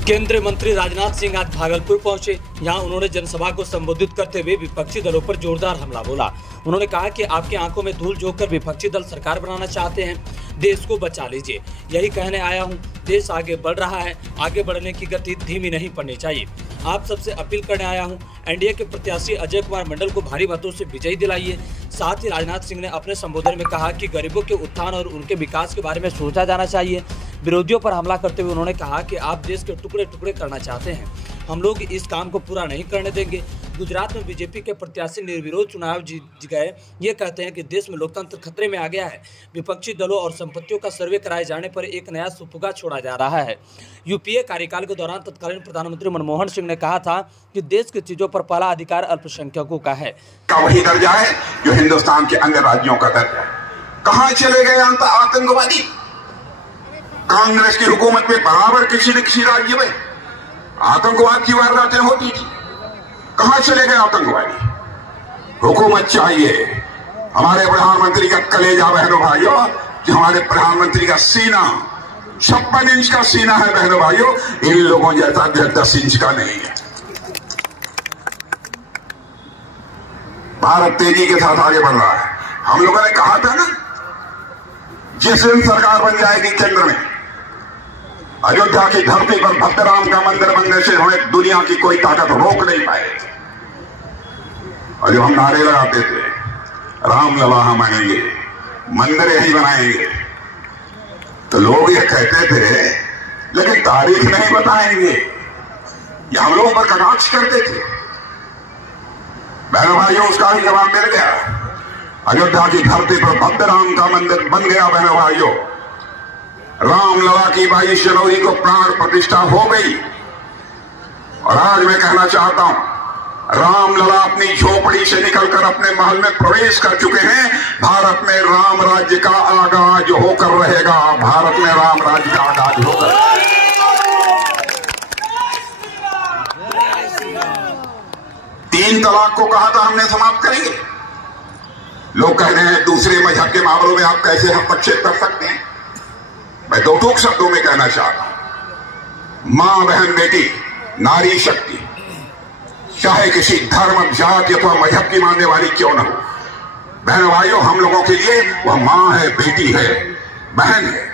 केंद्रीय मंत्री राजनाथ सिंह आज भागलपुर पहुंचे। यहां उन्होंने जनसभा को संबोधित करते हुए विपक्षी दलों पर जोरदार हमला बोला। उन्होंने कहा कि आपकी आंखों में धूल झोंककर विपक्षी दल सरकार बनाना चाहते हैं, देश को बचा लीजिए। यही कहने आया हूं, देश आगे बढ़ रहा है, आगे बढ़ने की गति धीमी नहीं पड़नी चाहिए। आप सबसे अपील करने आया हूं, एनडीए के प्रत्याशी अजय कुमार मंडल को भारी मतों से विजयी दिलाइए। साथ ही राजनाथ सिंह ने अपने संबोधन में कहा कि गरीबों के उत्थान और उनके विकास के बारे में सोचा जाना चाहिए। विरोधियों पर हमला करते हुए उन्होंने कहा कि आप देश के टुकड़े टुकड़े करना चाहते हैं, हम लोग इस काम को पूरा नहीं करने देंगे। गुजरात में बीजेपी के प्रत्याशी निर्विरोध चुनाव जीत गए। ये कहते हैं कि देश में लोकतंत्र खतरे में आ गया है। विपक्षी दलों और संपत्तियों का सर्वे कराए जाने पर एक नया सुपुगा छोड़ा जा रहा है। यूपीए कार्यकाल के दौरान तत्कालीन प्रधानमंत्री मनमोहन सिंह ने कहा था कि देश की चीजों पर पहला अधिकार अल्पसंख्यकों का है। वही दर्जा है जो हिंदुस्तान के अन्य राज्यों का दर्जा है। कहां चले गए आतंकवादी? कांग्रेस की हुकूमत में बराबर किसी न किसी राज्य में आतंकवाद की वारदातें होती थी। कहां चले गए आतंकवादी? हुकूमत चाहिए। हमारे प्रधानमंत्री का कलेजा बहनों भाइयों, जो हमारे प्रधानमंत्री का सीना 56 इंच का सीना है बहनों भाइयों, इन लोगों जैसा 10 इंच का नहीं है। भारत तेजी के साथ आगे बढ़ रहा है। हम लोगों ने कहा था ना, जिस दिन सरकार बन जाएगी केंद्र में, अयोध्या की धरती पर भद्रराम का मंदिर बनने से हमें दुनिया की कोई ताकत रोक नहीं पाएगी। और जो हम नारे लगाते थे, रामलला हम आएंगे, मंदिर यही बनाएंगे, तो लोग ये कहते थे लेकिन तारीख नहीं बताएंगे। ये हम लोगों पर कटाक्ष करते थे। बहनों भाइयों, उसका भी जवाब मिल गया। अयोध्या की धरती पर भद्रराम का मंदिर बन गया। बहनों भाइयों, रामलला की 22 जनवरी को प्राण प्रतिष्ठा हो गई। और आज मैं कहना चाहता हूं, रामलला अपनी झोपड़ी से निकलकर अपने महल में प्रवेश कर चुके हैं। भारत में राम राज्य का आगाज होकर रहेगा। भारत में राम राज्य का आगाज होकर। 3 तलाक को कहा था हमने समाप्त करेंगे। लोग कह रहे हैं दूसरे मजहब के मामलों में आप कैसे हस्तक्षेप कर सकते हैं। मैं 2 टूक शब्दों में कहना चाहता हूं, मां बहन बेटी नारी शक्ति, चाहे किसी धर्म जाति अथवा मजहब की मानने वाली क्यों न हो, बहनों भाइयों, हम लोगों के लिए वह मां है, बेटी है, बहन है।